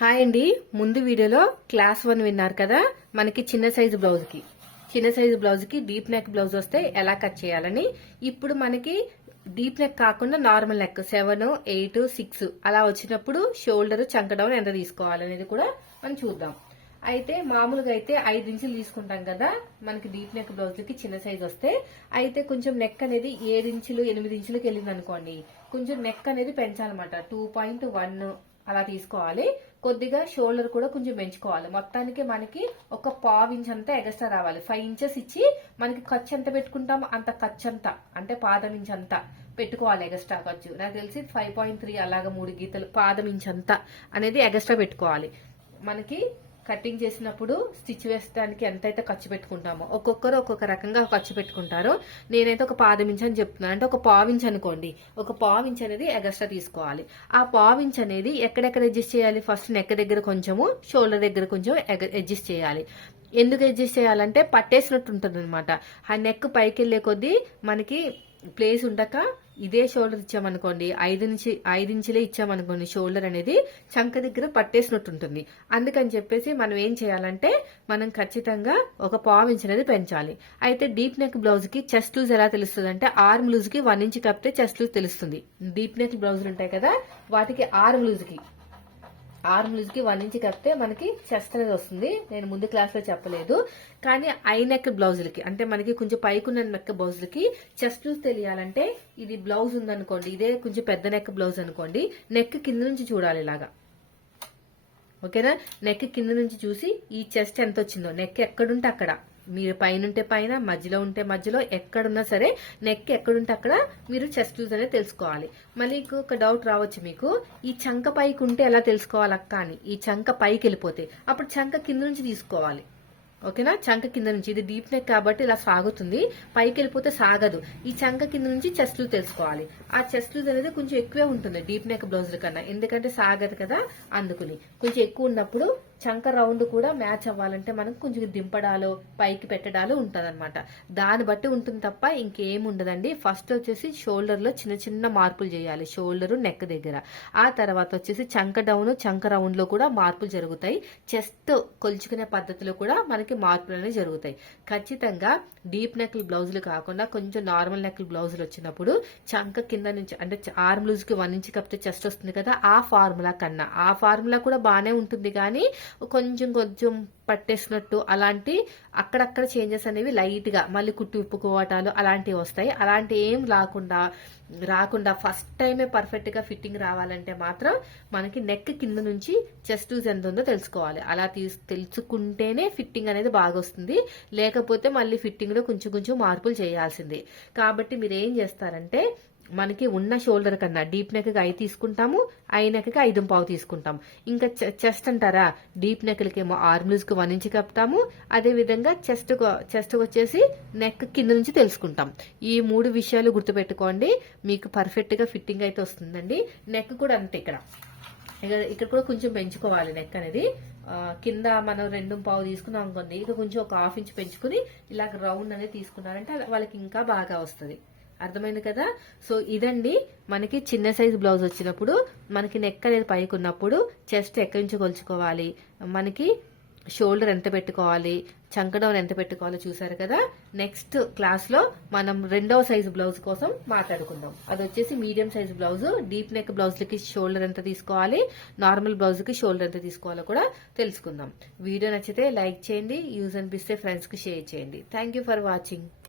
Hi అండి. ముందు వీడియోలో క్లాస్ వన్ విన్నారు కదా మనకి చిన్న సైజు బ్లౌజ్కి చిన్న సైజు బ్లౌజ్కి డీప్ నెక్ బ్లౌజ్ వస్తే ఎలా కట్ చేయాలని? ఇప్పుడు మనకి డీప్ నెక్ కాకుండా normal neck seven eight six అలా వచ్చినప్పుడు షోల్డర్ చంక డౌన్ ఎంత తీసుకోవాలనేది కూడా మనం చూద్దాం. అయితే మామూలుగా అయితే ఐదు ఇంచులు తీసుకుంటాం కదా మనకి డీప్ నెక్ బ్లౌజ్కి చిన్న సైజ్ వస్తే. అయితే కొంచెం నెక్ అనేది ఏడు ఇంచులు ఎనిమిది ఇంచులకు వెళ్ళింది అనుకోండి కొంచెం నెక్ అనేది పెంచాలన్నమాట. టూ పాయింట్ వన్ అలా తీసుకోవాలి. కొద్దిగా షోల్డర్ కూడా కొంచెం పెంచుకోవాలి. మొత్తానికి మనకి ఒక పావు ఇంచ్ అంతా ఎగస్ట్రా రావాలి. ఫైవ్ ఇంచెస్ ఇచ్చి మనకి ఖర్చు ఎంత పెట్టుకుంటాం అంత ఖర్చు అంతా అంటే పాదం ఇంచ్ అంతా పెట్టుకోవాలి ఎగస్ట్రా ఖర్చు. నాకు తెలిసి ఫైవ్ పాయింట్ త్రీ అలాగా మూడు గీతలు పాదం ఇంచ్ అంతా అనేది ఎగస్ట్రా పెట్టుకోవాలి. మనకి కటింగ్ చేసినప్పుడు స్టిచ్ వేసడానికి ఎంతైతే ఖర్చు పెట్టుకుంటామో ఒక్కొక్కరు ఒక్కొక్క రకంగా ఖర్చు పెట్టుకుంటారు. నేనైతే ఒక పాదమించ్ అని చెప్తున్నాను. అంటే ఒక పావించ్ అనుకోండి. ఒక పావించ్ అనేది ఎగస్ట్రా తీసుకోవాలి. ఆ పావించ్ అనేది ఎక్కడెక్కడ అడ్జస్ట్ చేయాలి? ఫస్ట్ నెక్ దగ్గర కొంచెము షోల్డర్ దగ్గర కొంచెం అడ్జస్ట్ చేయాలి. ఎందుకు అడ్జస్ట్ చేయాలంటే పట్టేసినట్టు ఉంటుంది అనమాట ఆ నెక్ పైకి వెళ్ళే కొద్దీ మనకి ప్లేస్ ఉండక ఇదే షోల్డర్ ఇచ్చామనుకోండి ఐదు నుంచి ఐదు ఇంచులే ఇచ్చామనుకోండి షోల్డర్ అనేది చంక దగ్గర పట్టేసినట్టు ఉంటుంది అందుకని చెప్పేసి మనం ఏం చేయాలంటే మనం ఖచ్చితంగా ఒక పావు ఇంచ్ అనేది పెంచాలి. అయితే డీప్ నెక్ బ్లౌజ్కి చెస్ట్ లూజ్ ఎలా తెలుస్తుంది అంటే ఆర్మ్ లూజ్కి వన్ ఇంచ్ కప్పితే చెస్ట్ లూజ్ తెలుస్తుంది. డీప్ నెక్ బ్లౌజులు ఉంటాయి కదా వాటికి ఆర్మ్ లూజ్కి. ఆర్మ్ లూజ్కి వన్ ఇంచ్ కప్పితే మనకి చెస్ట్ అనేది వస్తుంది. నేను ముందు క్లాస్లో చెప్పలేదు. కానీ ఐ నెక్ బ్లౌజులకి అంటే మనకి కొంచెం పైకున్న నెక్ బ్లౌజులకి చెస్ట్ లూజ్ తెలియాలంటే ఇది బ్లౌజ్ ఉందనుకోండి ఇదే కొంచెం పెద్ద నెక్ బ్లౌజ్ అనుకోండి నెక్ కింద నుంచి చూడాలి ఇలాగా. ఓకేనా? నెక్ కింద నుంచి చూసి ఈ చెస్ట్ ఎంత వచ్చిందో నెక్ ఎక్కడుంటే అక్కడ. మీరు పైన ఉంటే పైన మధ్యలో ఉంటే మధ్యలో ఎక్కడున్నా సరే నెక్ ఎక్కడుంటే అక్కడ మీరు చెస్ట్ లూజ్ అనేది తెలుసుకోవాలి. మళ్ళీ ఇంకొక డౌట్ రావచ్చు మీకు ఈ చంక పైకి ఉంటే ఎలా తెలుసుకోవాలి అక్క అని? ఈ చంక పైకి వెళ్ళిపోతే అప్పుడు చంక కింద నుంచి తీసుకోవాలి. ఓకేనా? చంక కింద నుంచి. ఇది డీప్ నెక్ కాబట్టి ఇలా సాగుతుంది. పైకి వెళ్ళిపోతే సాగదు. ఈ చంక కింద నుంచి చెస్ట్లు తెలుసుకోవాలి. ఆ చెస్ట్లు అనేది కొంచెం ఎక్కువే ఉంటుంది డీప్ నెక్ బ్లౌజుల కన్నా. ఎందుకంటే సాగదు కదా అందుకుని. కొంచెం ఎక్కువ ఉన్నప్పుడు చంక రౌండ్ కూడా మ్యాచ్ అవ్వాలంటే మనకు కొంచెం దింపడాలు పైకి పెట్టడాలు ఉంటదన్నమాట. దాన్ని బట్టి ఉంటుంది తప్ప ఇంకేం ఉండదండి. ఫస్ట్ వచ్చేసి షోల్డర్లో చిన్న చిన్న మార్పులు చేయాలి. షోల్డర్ నెక్ దగ్గర. ఆ తర్వాత వచ్చేసి చంక డౌన్ చంక రౌండ్లో కూడా మార్పులు జరుగుతాయి. చెస్ట్ కొలుచుకునే పద్ధతిలో కూడా మనకి మార్పులు అనేవి జరుగుతాయి. ఖచ్చితంగా డీప్ నెక్ బ్లౌజులు కాకుండా కొంచెం నార్మల్ నెక్ బ్లౌజులు వచ్చినప్పుడు చంక కింద నుంచి అంటే ఆర్మ్ లూజ్కి వన్ ఇంచ్ కప్పితే చెస్ట్ వస్తుంది కదా ఆ ఫార్ములా కన్నా. ఆ ఫార్ములా కూడా బాగానే ఉంటుంది కానీ కొంచెం కొంచెం పట్టేసినట్టు అలాంటి అక్కడక్కడ చేంజెస్ అనేవి లైట్గా మళ్ళీ కుట్టు విప్పుకోవటాలు అలాంటివి వస్తాయి. అలాంటి ఏం రాకుండా రాకుండా ఫస్ట్ టైమే పర్ఫెక్ట్గా ఫిట్టింగ్ రావాలంటే మాత్రం మనకి నెక్ కింద నుంచి చెస్ట్ ఎంత ఉందో తెలుసుకోవాలి. అలా తీసు తెలుసుకుంటేనే ఫిట్టింగ్ అనేది బాగా వస్తుంది. లేకపోతే మళ్ళీ ఫిట్టింగ్లో కొంచెం కొంచెం మార్పులు చేయాల్సింది. కాబట్టి మీరు ఏం చేస్తారంటే మనకి ఉన్న షోల్డర్ కన్నా డీప్ నెక్కి ఐదు తీసుకుంటాము ఐ నెక్కి ఐదు పావు తీసుకుంటాం. ఇంకా చెస్ట్ అంటారా? డీప్ నెక్లకేమో ఏమో ఆర్మ్ వన్ ఇంచ్ కప్తాము అదేవిధంగా చెస్ట్ చెస్ట్ వచ్చేసి నెక్ కింద నుంచి తెలుసుకుంటాం. ఈ మూడు విషయాలు గుర్తుపెట్టుకోండి. మీకు పర్ఫెక్ట్గా ఫిట్టింగ్ అయితే వస్తుందండి. నెక్ కూడా అంతే ఇక్కడ. ఇక్కడ కూడా కొంచెం పెంచుకోవాలి నెక్ అనేది. కింద మనం రెండు పావు తీసుకున్నాం అనుకోండి ఇక కొంచెం ఒక హాఫ్ ఇంచ్ పెంచుకుని ఇలా రౌండ్ అనేది తీసుకున్నారంటే వాళ్ళకి ఇంకా బాగా వస్తుంది. అర్థమైంది కదా? సో ఇదండి మనకి చిన్న సైజు బ్లౌజ్ వచ్చినప్పుడు మనకి నెక్ అనేది పైకి ఉన్నప్పుడు చెస్ట్ ఎక్కడి నుంచి కొలుచుకోవాలి? మనకి షోల్డర్ ఎంత పెట్టుకోవాలి? చంకడౌన్ ఎంత పెట్టుకోవాలో చూసారు కదా? నెక్స్ట్ క్లాస్లో మనం రెండవ సైజు బ్లౌజ్ కోసం మాట్లాడుకుందాం. అది వచ్చేసి medium size blouse deep neck బ్లౌజ్లకి shoulder ఎంత తీసుకోవాలి? నార్మల్ బ్లౌజ్కి షోల్డర్ ఎంత తీసుకోవాలో కూడా తెలుసుకుందాం. వీడియో నచ్చితే లైక్ చేయండి యూజ్ అనిపిస్తే ఫ్రెండ్స్కి షేర్ చేయండి. Thank for watching